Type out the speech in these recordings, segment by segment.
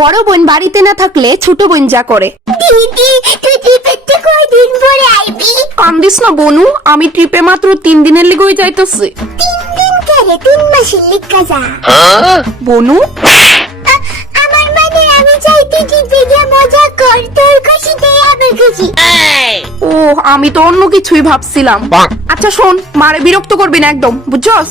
বড় বোন বাড়িতে না থাকলে ছোট বোন যা করে। দিদি তুই ট্রিপেতে কয়দিন পরে আইবি? কান্দিস না বনু আমি ট্রিপে মাত্র তিন দিনের লিগেই যাইতেছি। তিন দিন কেরে? তিন মাসের যা। বনু? আমার মানে আমি চাই তুই ট্রিপে গিয়ে মজা কর তোর আমার খুশি। ও আমি তো অন্য কিছুই ভাবছিলাম। আচ্ছা শোন মারে বিরক্ত করবি না একদম বুঝছস?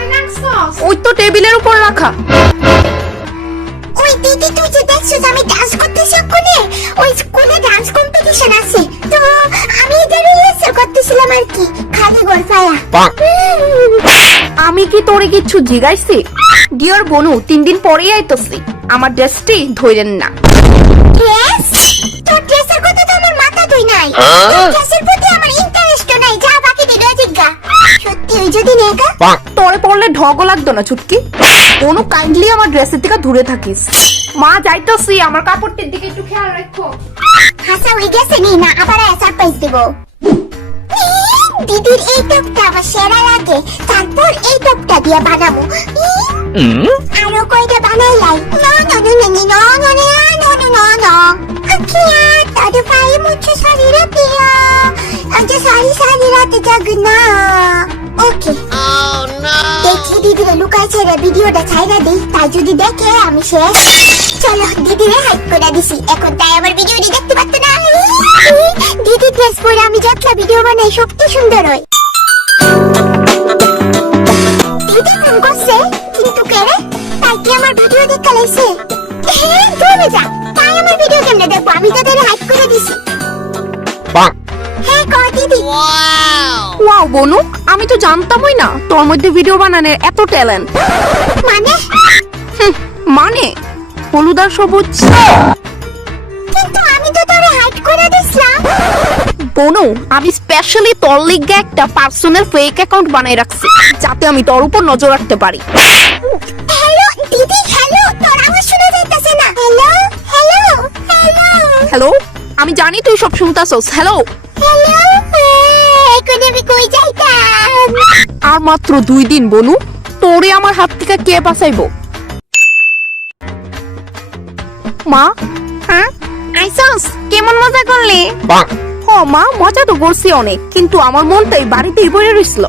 ওই তো টেবিলের উপর রাখা। ওই দিদি তুই যে দেখছিস আমি ডান্স করতেছি ওখানে? ওই স্কুলে ডান্স কম্পিটিশন আছে। তো আমি এটা রিহার্সাল করতেছিলাম আর কি খালি গোলফায়া আমি কি তোরে কিচ্ছু জিগাইছি? ডিয়ার বনু তিন দিন পরেই আইতছি। আমার ড্রেসটি ধরেন না। পড়লে ঢগও লাগতো না ছুটকি বনু কাইন্ডলি আমার ড্রেসের থেকে দূরে থাকিস মা যাইতেছি আমার কাপড়টির দিকে একটু খেয়াল রাখো হাসা হয়ে গেছে নি না আবার সারপ্রাইজ দেব দিদির এই টপটা আমার সেরা লাগে তারপর এই টপটা দিয়ে বানাবো আরও কয়টা বানাই লাই না না no no no no no no no no no Akhiya তার পায়ে মুছে সারি রাতিয়া আজ সারি সারি রাতে জাগনা ওকে দেখি দিদিরে লুকাই ছেড়ে ভিডিওটা ছাইরা দিই তাই যদি দেখে আমি শেষ চলো দিদিরে হাইট করে দিছি। এখন তাই আমার ভিডিওটি দেখতে পাচ্ছ না। দিদি ড্রেস পরে আমি যতটা ভিডিও বানাই সত্যি সুন্দর হয়। দিদি ফোন করছে কিন্তু কে রে? তাই কি আমার ভিডিও দেখতে লাইছে হ্যাঁ দূরে যা। তাই আমার ভিডিও কেমনে দেখব? আমি তাদের হাইট করে দিছি। হ্যাঁ কর দিদি। ওয়াও বনু আমি তো জানতামই না তোর মধ্যে ভিডিও বানানোর এত ট্যালেন্ট মানে? মানে? হলুদ আর সবুজ। কিন্তু আমি তো তোরে হাইট করে দিছিলাম। বনু আমি স্পেশালি তোর লিগে একটা পার্সোনাল ফেক অ্যাকাউন্ট বানাই রাখছি যাতে আমি তোর উপর নজর রাখতে পারি। হ্যালো দিদি হ্যালো তোর আওয়াজ শোনা যাইতাছে না। হ্যালো হ্যালো হ্যালো হ্যালো আমি জানি তুই সব শুনতাছস হ্যালো হ্যালো এখন আমি কই যাইতাম? আর মাত্র দুই দিন বনু। তোরে আমার হাত থেকে কে বাঁচাইবো? মা? হ্যাঁ? আইসাস কেমন মজা করলি? হ মা মজা তো করছি অনেক কিন্তু আমার মনটাই বাড়িতেই পড়ে রইছিল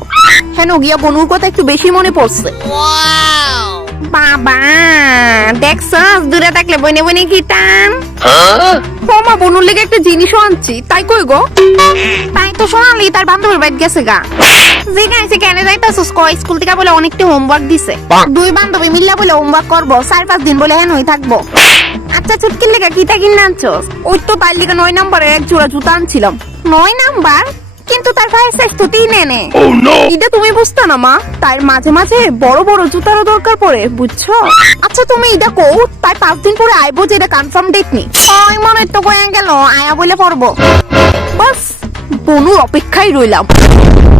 হেন গিয়া বনুর কথা একটু বেশি মনে পড়ছে। বাবা লেগে জিনিসও আনছি। তাই তাই তার বান্ধবীর বাড়ি গেছে ক স্কুল থেকে বলে অনেকটা হোমওয়ার্ক দিছে। দুই বান্ধবী মিল্লা বলে হোমওয়ার্ক করব, চার পাঁচ দিন বলে হয়ে থাকব। আচ্ছা চুটকির লেগে কিটা কিনে আনছস? ওই তো তার লিগে নয় নাম্বারের এক জোড়া জুতা আনছিলাম। নয় নাম্বার? কিন্তু তার পায়ের সাইজ তো তিন এনে এটা তুমি বুঝতো না মা। তাই মাঝে মাঝে বড় বড় জুতারও দরকার পড়ে বুঝছ? আচ্ছা তুমি এটা কো তাই পাঁচ দিন পরে আইবো যে এটা কনফার্ম ডেট নি ওই মনে তো কয়ে গেল আয়া বলে পড়ব। বাস বনুর অপেক্ষায় রইলাম।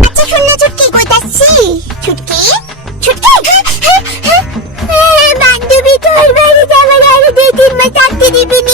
আচ্ছা শুনলে ছুটকি কইতাছি ছুটকি ছুটকি বান্ধবী তোর বাড়ি যাবার আরও দুই তিন মাস থাকতে দিবি নি?